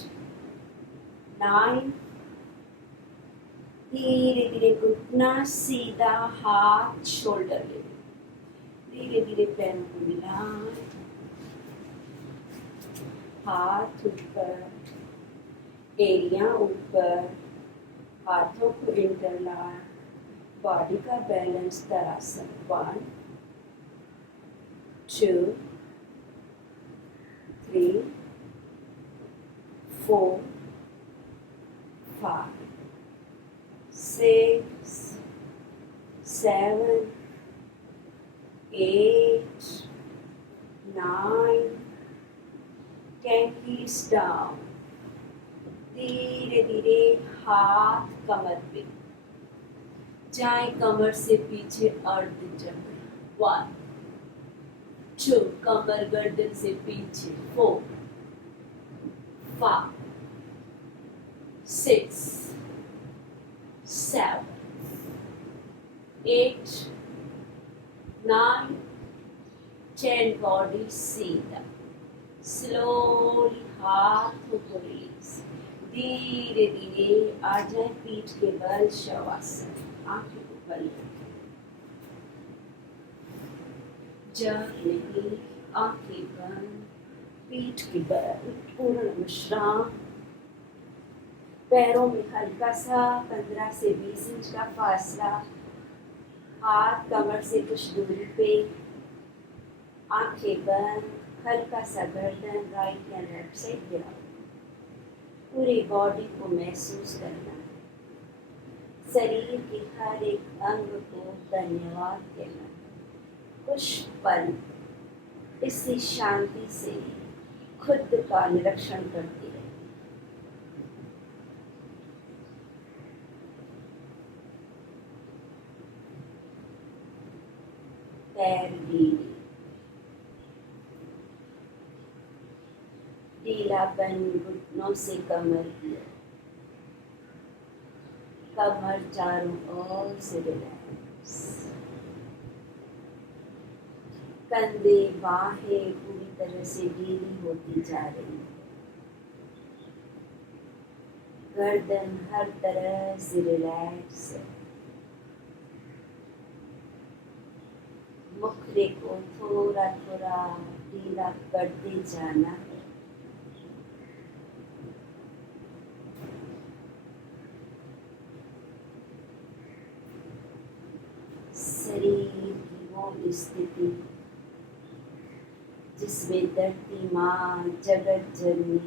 9। धीरे धीरे घुटना सीधा, हाथ शोल्डर ले, धीरे धीरे पैरों को मिलाएं, हाथ ऊपर, एरिया ऊपर, हाथों को इंटरलॉक, बॉडी का बैलेंस तरासन। 1, 2, 3, 4, 5, 6, 7, 8, 9, 10। Heels down. धीरे धीरे हाथ कमर पे जाए, कमर से पीछे अर्ध जंगल। 1, 2, कमर गर्दन से पीछे। 4, 5, 6, 7, 8, 9, 10. बॉडी सीधा, स्लोली हाथों को रिलीज, धीरे धीरे आ जाए पीठ के बल शवासन, आंखें को बंद रखें, जब नहीं आंखें बंद, पीठ के बल पूर्ण विश्राम, पैरों में हल्का सा 15 से 20 इंच का फासला, हाथ कमर से कुछ दूरी पे, आंखें बंद, हल्का सा गर्दन राइट या लेफ्ट साइड गिरा, पूरी बॉडी को महसूस करना है, शरीर के हर एक अंग को धन्यवाद देना है, कुछ पल इसी शांति से खुद का निरीक्षण करती है। पैर ढीलापन घुटनों से कमर की, कमर चारों ओर से रिलैक्स, कंधे बाहें पूरी तरह से ढीली होती जा रही है, गर्दन हर तरह से रिलैक्स है, मुखड़े को थोड़ा थोड़ा ढीला करते जाना है, शरीर की वो स्थिति जिसमें धरती माँ जगत जननी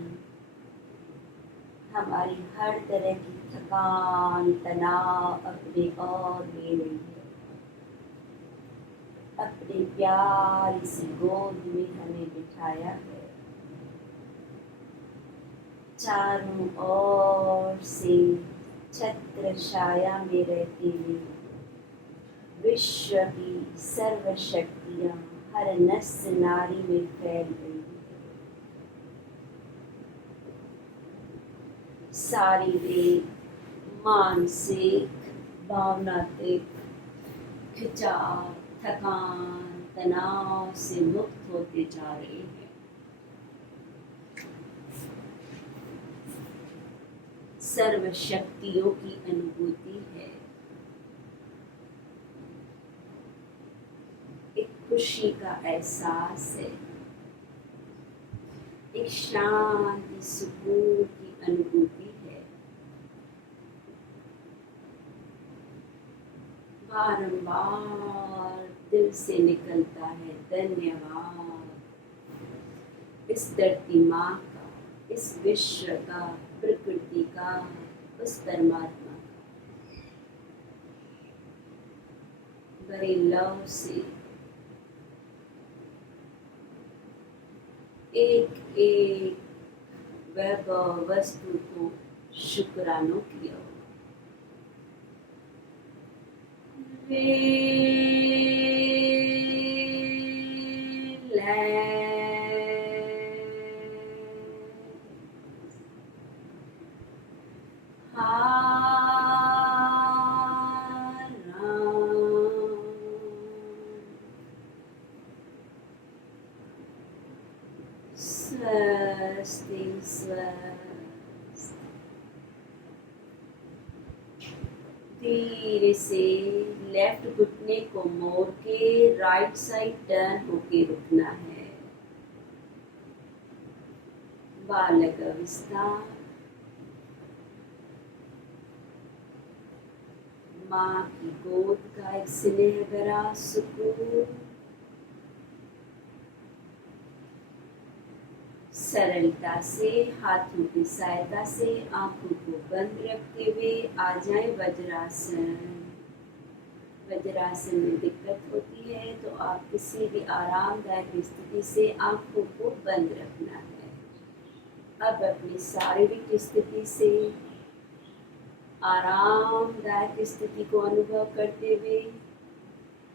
हमारी हर तरह की थकान तनाव अपने और ले रही है, अपने प्यारी सी गोद में हमें बिठाया है, चारों ओर से छत्र छाया में रहते हुए विश्व की सर्व शक्तियाँ हर नस नारी में फैल गई है, शारीरिक मानसिक भावनात्मक खिंचाव थकान तनाव से मुक्त होते जा रहे हैं, सर्व शक्तियों की अनुभूति है, एक खुशी का एहसास है, एक शांति सुकून की अनुभूति है, बारंबार दिल से निकलता है धन्यवाद इस धरती माँ का, इस विश्व का, प्रकृति का, उस परमात्मा का, बड़े लव से एक एक वैभव वस्तु को शुक्रानो किया। स्वस्ति स्वस्ति। धीरे से लेफ्ट घुटने को मोड़ के राइट साइड टर्न होके रुकना है, बालक अवस्था, माँ की गोद का एक स्नेह भरा सुकून, सरलता से हाथों की सहायता से आंखों को बंद रखते हुए आ जाए वज्रासन। वज्रासन में दिक्कत होती है तो आप किसी भी आरामदायक स्थिति से आंखों को बंद रखना है। अब अपनी शारीरिक स्थिति से आरामदायक स्थिति को अनुभव करते हुए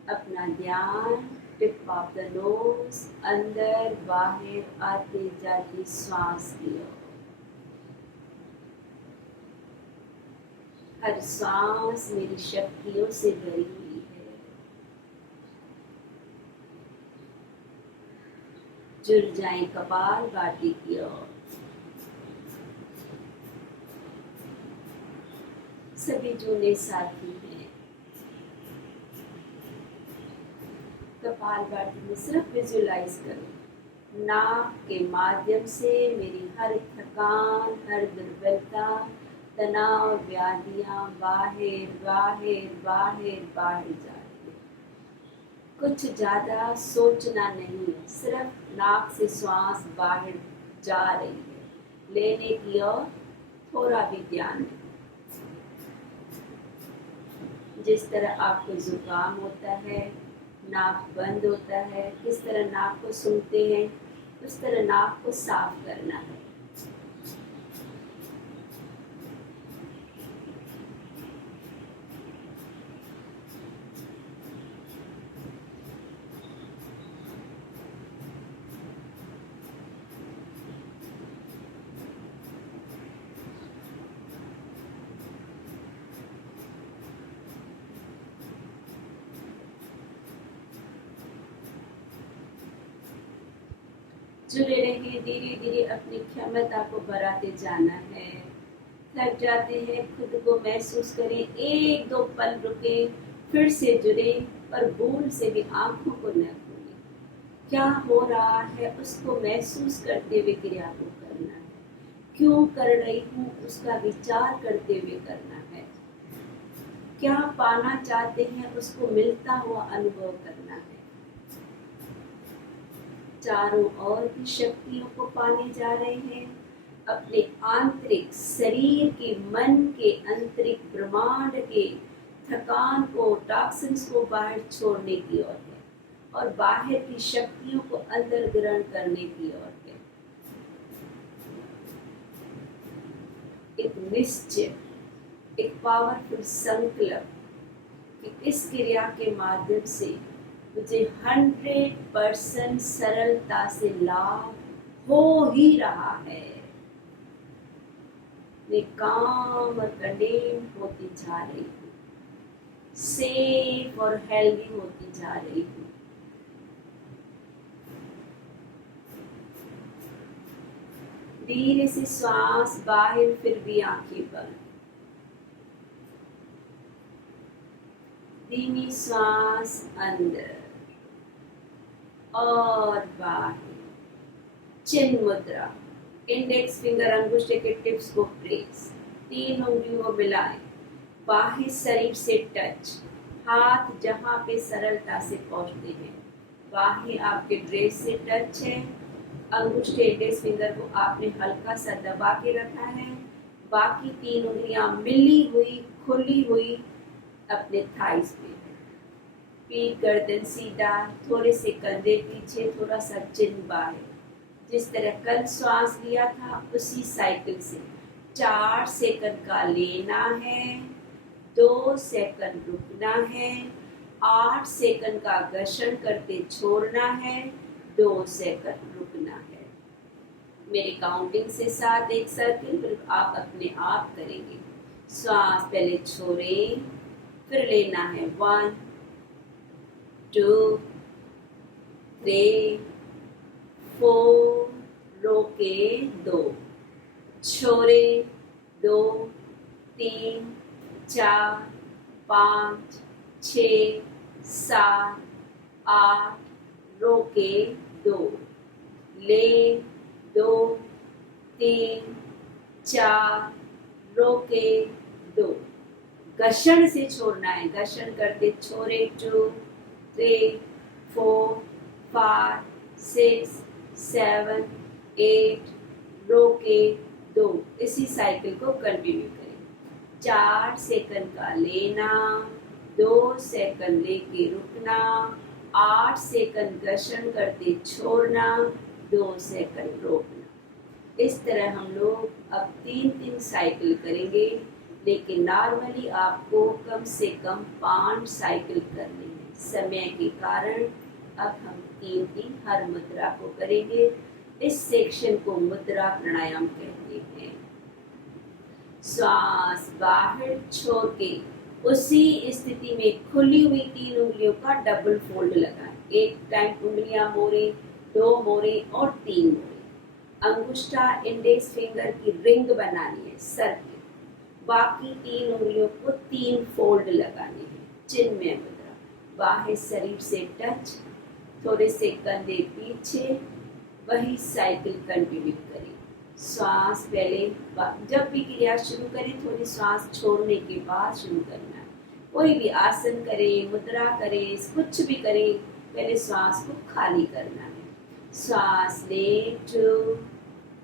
अपना ध्यान टिप ऑफ द नोज, अंदर बाहर आते जाते श्वास की ओर। हर सांस मेरी शक्तियों से भरी हुई है। जुड़ जाएं कपालभाति की ओर। सभी जूने साथी हैं। कपालभाति में सिर्फ विजुलाइज करो, नाक के माध्यम से मेरी हर थकान, हर दुर्बलता, तनाव, व्याधियां बाहर बाहर बाहर बाहर जा रही है। कुछ ज्यादा सोचना नहीं है, सिर्फ नाक से श्वास बाहर जा रही है, लेने की ओर थोड़ा भी ध्यान नहीं। जिस तरह आपको जुकाम होता है, नाक बंद होता है, किस तरह नाक को सूंघते हैं, उस तरह नाक को साफ करना है। जुड़े रहिए, धीरे धीरे अपनी क्षमता को बढ़ाते जाना है। थक जाते हैं, खुद को महसूस करें, एक दो पल रुके, फिर से जुड़े, पर भूल से भी आंखों को न खोलें। क्या हो रहा है उसको महसूस करते हुए क्रिया को करना है। क्यों कर रही हूँ उसका विचार करते हुए करना है। क्या पाना चाहते हैं उसको मिलता हुआ अनुभव करना है। चारों ओर की शक्तियों को पाने जा रहे हैं। अपने आंतरिक शरीर के, मन के, आंतरिक ब्रह्मांड के थकान को, टॉक्सिन्स को बाहर छोड़ने की ओर है, और बाहर की शक्तियों को अंदर ग्रहण करने की ओर है। एक निश्चय, एक पावरफुल संकल्प कि इस क्रिया के माध्यम से मुझे 100% सरलता से लाभ हो ही रहा है। मैं काम और कंडेम होती जा रही हूँ, सेफ और हेल्दी होती जा रही हूँ। धीरे से श्वास बाहर, फिर भी आंखें बंद। धीमी श्वास अंदर और बाहर। चिन्ह मुद्रा, इंडेक्स फिंगर अंगूठे के टिप्स को प्रेस, 3 उंगलियों को मिलाएं, बाह्य शरीर से टच, हाथ जहां पे सरलता से पहुंचते हैं। बाह्य आपके ड्रेस से टच है, अंगूठे इंडेक्स फिंगर को आपने हल्का सा दबा के रखा है, बाकी 3 उंगलियां मिली हुई, खुली हुई अपने थाइस पे। पीठ गर्दन सीधा, थोड़े से कंधे पीछे, थोड़ा सा चिन्ह बाहर। जिस तरह कल श्वास लिया था उसी साइकिल से 4 सेकंड का लेना है, 2 सेकंड रुकना है, 8 सेकंड का घर्षण करते छोड़ना है, 2 सेकंड रुकना है। मेरे काउंटिंग से साथ एक सर्किल फिर आप अपने आप करेंगे। श्वास पहले छोड़ें, फिर लेना है 1 2 3 4, रोके 2, छोड़े 2 3 4 5 6 7 8, रोके 2, ले 2 3 4, रोके 2। घर्षण से छोड़ना है, घर्षण करते छोड़े 2 3 4 5 6 7 8, रोके 2। इसी साइकिल को कंटिन्यू करें। 4 सेकंड का लेना, 2 सेकंड लेके रुकना, 8 सेकंड घर्षण करते छोड़ना, 2 सेकंड रोकना। इस तरह हम लोग अब 3-3 साइकिल करेंगे, लेकिन नॉर्मली आपको कम से कम 5 साइकिल करनी है। समय के कारण अब हम 3-3 हर मुद्रा को करेंगे। इस सेक्शन को मुद्रा प्राणायाम कहते हैं। श्वास बाहर छोड़ के उसी स्थिति में खुली हुई 3 उंगलियों का डबल फोल्ड लगाएं। एक टाइम उंगलियां मोड़े, 2 मोड़े और 3 मोड़े। अंगुष्ठा इंडेक्स फिंगर की रिंग बनानी है सर पे। बाकी 3 उंगलियों को 3 फोल्ड लगाने हैं। चिन्मय मुद्रा, बाहें शरीर से टच, थोड़े से कंधे पीछे, वही साइकिल कंटिन्यू करें। श्वास पहले, जब भी क्रिया शुरू करें थोड़ी श्वास छोड़ने के बाद शुरू करना है। कोई भी आसन करें, मुद्रा करें, कुछ भी करें, पहले श्वास को खाली करना है। श्वास ले, 2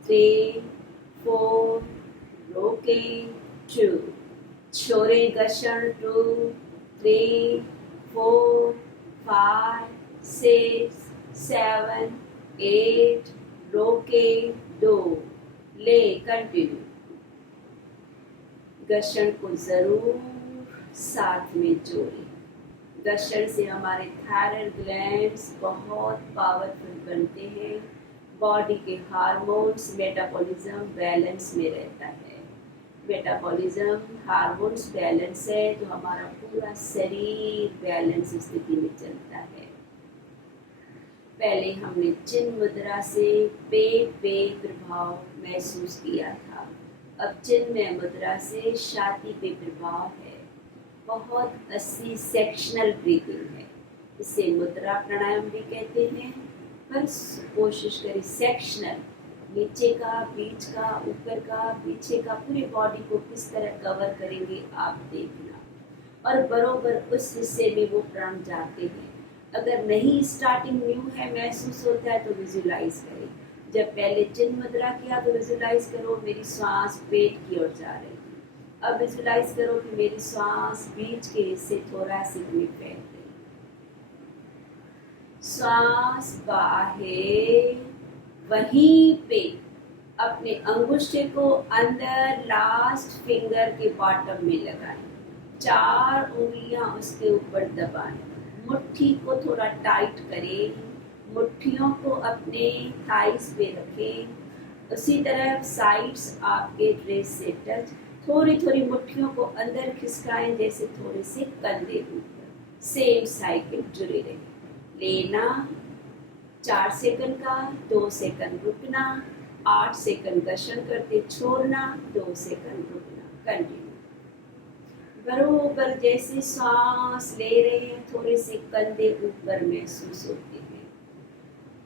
3 4, रोके, 2, छोड़े घर्षण, 2 3 4 5 6 7 8, रोके, 2, ले, कंटिन्यू। घर्षण को जरूर साथ में जोड़ें। घर्षण से हमारे थायराइड ग्लैंड्स बहुत पावरफुल बनते हैं। बॉडी के हार्मोन्स, मेटाबॉलिज्म बैलेंस में रहता है। मेटाबॉलिज्म, हार्मोन्स बैलेंस है तो हमारा पूरा शरीर बैलेंस स्थिति में चलता है। पहले हमने चिन्ह मुद्रा से पेट पे प्रभाव महसूस किया था, अब चिन्मय मुद्रा से छाती पे प्रभाव है। बहुत अच्छी सेक्शनल ब्रीथिंग है, इसे मुद्रा प्राणायाम भी कहते हैं। पर कोशिश करें सेक्शनल, नीचे का, बीच का, ऊपर का, पीछे का, पूरी बॉडी को किस तरह कवर करेंगे आप देखना, और बरोबर उस हिस्से में वो प्राण जाते हैं। अगर नहीं स्टार्टिंग न्यू है, महसूस होता है तो विजुलाइज करें। जब पहले चिन्ह मुद्रा किया तो विजुलाइज करो मेरी श्वास पेट की ओर जा रही है। अब विजुलाइज करो कि मेरी श्वास बीच के हिस्से थोरैसिक में फैल रही। श्वास बाहर, वहीं पे अपने अंगूठे को अंदर लास्ट फिंगर के बॉटम में लगाएं। 4 उंगलियां उसके ऊपर दबाएं। मुट्ठी को थोड़ा टाइट करें, मुट्ठियों को अपने थाइस पे रखें। उसी तरह साइड्स आपके ड्रेस से टच, थोड़ी थोड़ी मुट्ठियों को अंदर खिसकाएं जैसे थोड़े से कंधे ऊपर। सेम साइकिल जुड़े रहे। लेना 4 सेकंड का, 2 सेकंड रुकना, 8 सेकंड घर्षण करते छोड़ना, 2 सेकंड रुकना, कंटिन्यू। बरोबर जैसे सांस ले रहे हैं थोड़े से कंधे ऊपर महसूस होते हैं,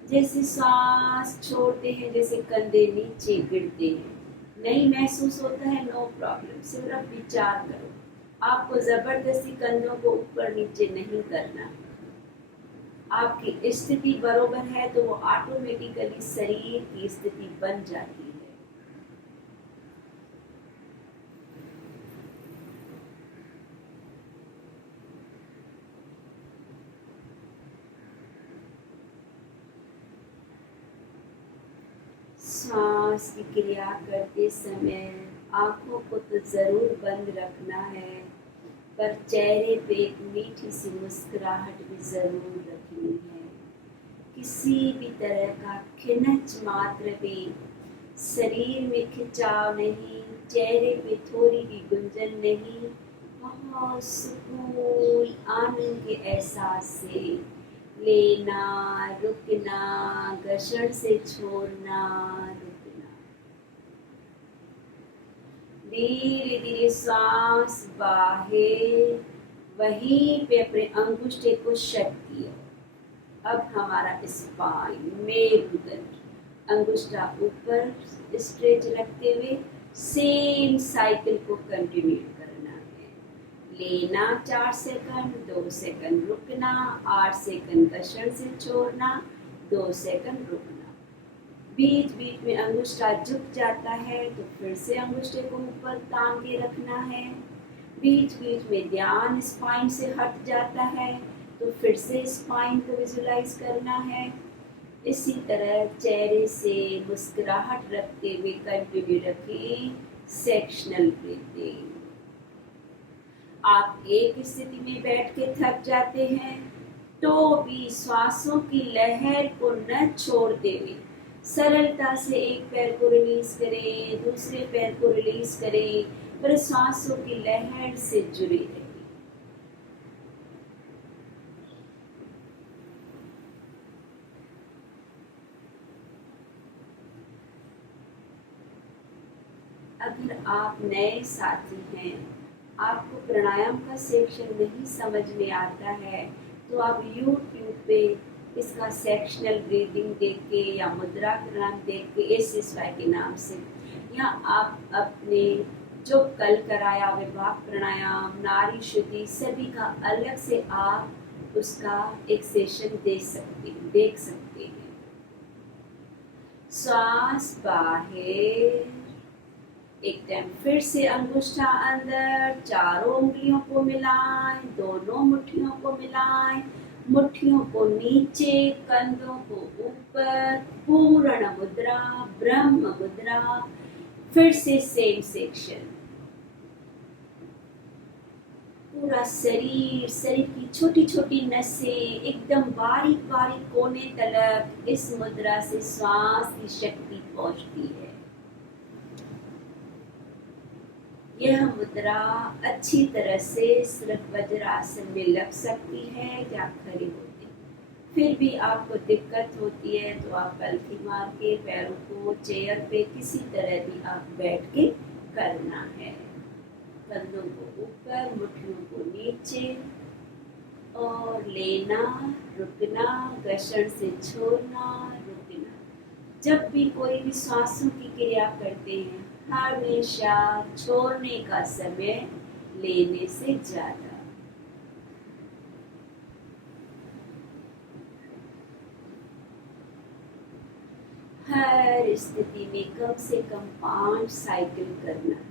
जैसे सांस छोड़ते हैं जैसे कंधे नीचे गिरते हैं। नहीं महसूस होता है, नो प्रॉब्लम, सिर्फ विचार करो। आपको जबरदस्ती कंधों को ऊपर नीचे नहीं करना। आपकी स्थिति बरोबर है तो वो ऑटोमेटिकली शरीर की स्थिति बन जाती है। सांस की क्रिया करते समय आंखों को तो जरूर बंद रखना है, पर चेहरे पे एक मीठी सी मुस्कुराहट भी जरूर रखनी है। किसी भी तरह का खिंच मात्र भी, शरीर में खिंचाव नहीं, चेहरे पे थोड़ी भी गुंजन नहीं। बहुत सुकून, आनंद के एहसास से लेना, रुकना, घर्षण से छोड़ना, रुकना। धीरे धीरे सांस बाहर, वहीं पे अपने अंगूठे को शट किया। अब हमारा स्पाइन, मेरुदंड, अंगूठा ऊपर स्ट्रेच रखते हुए सेम साइकिल को कंटिन्यू करना है। लेना 4 सेकंड, 2 सेकंड रुकना, 8 सेकंड घर्षण से छोड़ना, 2 सेकंड रुकना। बीच बीच में अंगूठा झुक जाता है तो फिर से अंगूठे को ऊपर तान के रखना है। बीच बीच में ध्यान स्पाइन से हट जाता है तो फिर से स्पाइन को विजुलाइज करना है। इसी तरह चेहरे से मुस्कुराहट रखते हुए कंटिन्यू रखें सेक्शनल ब्रीथिंग। आप एक स्थिति में बैठ के थक जाते हैं तो भी श्वासों की लहर को न छोड़ते हुए सरलता से एक पैर को रिलीज करें, दूसरे पैर को रिलीज करें, पर सांसों की लहर से जुड़ी रहिए। अगर आप नए साथी हैं, आपको प्राणायाम का सेक्शन नहीं समझ में आता है, तो आप YouTube पे इसका सेक्शनल ब्रीदिंग देख के या मुद्रा प्राणायाम देख के SSY के नाम से, या आप अपने जो कल कराया विभाग प्राणायाम, नारी शुद्धि, सभी का अलग से आप उसका एक सेशन देख सकते हैं। सांस बाहर, एक टाइम फिर से अंगुष्ठा अंदर, चारों उंगलियों को मिलाएं, दोनों मुट्ठियों को मिलाएं, मुट्ठियों को नीचे, कंधों को ऊपर, पूर्ण मुद्रा, ब्रह्म मुद्रा। फिर से सेम सेक्शन, पूरा शरीर की छोटी छोटी नसें एकदम बारीक बारीक कोने तलक इस मुद्रा से श्वास की शक्ति पहुंचती है। यह मुद्रा अच्छी तरह से सिर्फ वज्रासन में लग सकती है या खड़े होते। फिर भी आपको दिक्कत होती है तो आप पलथी मार के पैरों को चेयर पे किसी तरह भी आप बैठ के करना है। कंधों को ऊपर, मुट्ठियों को नीचे, और लेना, रुकना, घर्षण से छोड़ना, रुकना। जब भी कोई भी श्वासों की क्रिया करते हैं, हमेशा छोड़ने का समय लेने से ज्यादा। हर स्थिति में कम से कम 5 साइकिल करना है।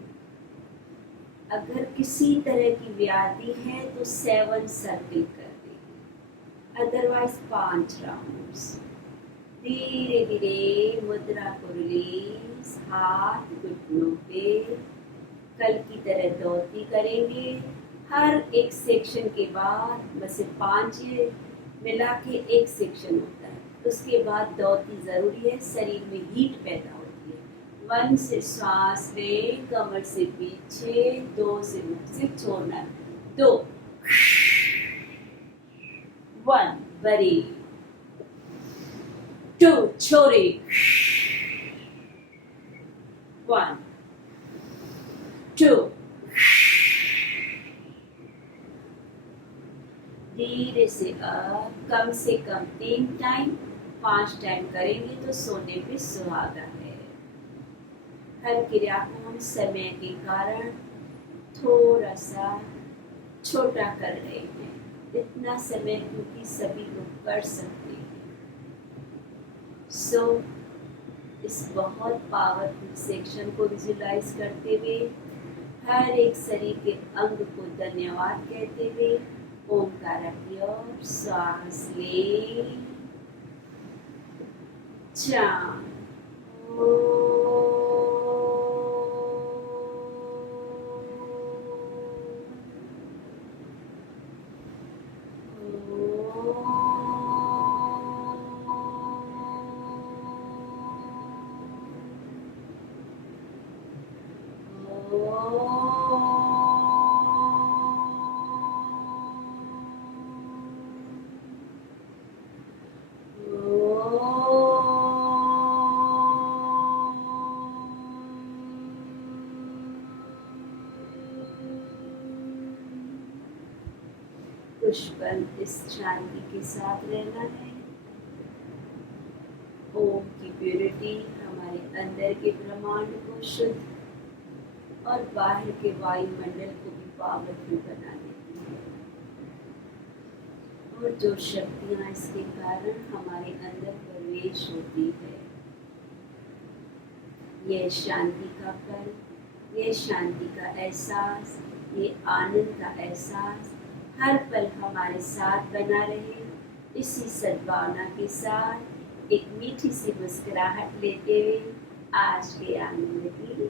अगर किसी तरह की व्याधि है तो 7 सर्किल कर दें, अदरवाइज 5 राउंड्स। धीरे धीरे मुद्रा को रिलीज, हाथ घुटनों पे, कल की तरह धोती करेंगे। हर एक सेक्शन के बाद बस 5 मिला के एक सेक्शन होता है, उसके बाद धोती जरूरी है, शरीर में हीट पैदा होती है। 1 से श्वास ले, कमर से पीछे, 2 से मुख से छोड़ना, 2, 1 बड़ी, 2 छोड़े, 1, 2। धीरे से अब कम से कम 3 टाइम, 5 टाइम करेंगे तो सोने पे सुहागा है। हर क्रिया को हम समय के कारण थोड़ा सा छोटा कर रहे हैं, इतना समय क्योंकि सभी लोग कर सकते हैं। इस बहुत पावरफुल सेक्शन को विजुलाइज करते हुए, हर एक शरीर के अंग को धन्यवाद कहते हुए ओंकार की ओर श्वास ले, चार, कुछ पल इस शांति के साथ रहना है। ओम की प्योरिटी हमारे अंदर के ब्रह्मांड को शुद्ध और बाहर के वायुमंडल को भी पावरफुल बना देती है, और जो शक्तियाँ इसके कारण हमारे अंदर प्रवेश होती है, यह शांति का पल, यह शांति का एहसास, ये आनंद का एहसास हर पल हमारे साथ बना रहे। इसी सद्भावना के साथ एक मीठी सी मुस्कुराहट लेते हुए आज के आनंद की